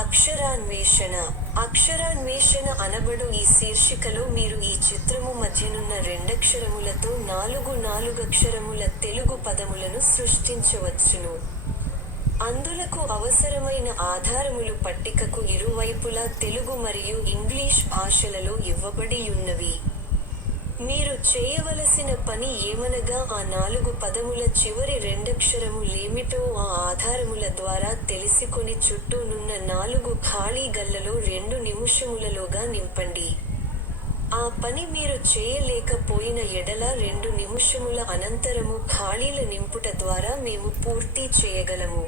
అక్షరాన్వేషణ. అక్షరాన్వేషణ అనబడు ఈ శీర్షికలో మీరు ఈ చిత్రము మధ్యనున్న రెండక్షరములతో నాలుగక్షరముల తెలుగు పదములను సృష్టించవచ్చును. అందులకు అవసరమైన ఆధారములు పట్టికకు ఇరువైపులా తెలుగు మరియు ఇంగ్లీష్ భాషలలో ఇవ్వబడియున్నవి. మీరు చేయవలసిన పని ఏమనగా ఆ 4 పదముల చివరి రెండక్షరము లేమిటో ఆ ఆధారముల ద్వారా తెలిసికొని చుట్టూనున్న 4 ఖాళీ గళ్లలో 2 నిముషములలోగా నింపండి. ఆ పని మీరు చేయలేకపోయిన ఎడల 2 నిముషముల అనంతరము ఖాళీల నింపుట ద్వారా మేము పూర్తి చేయగలము.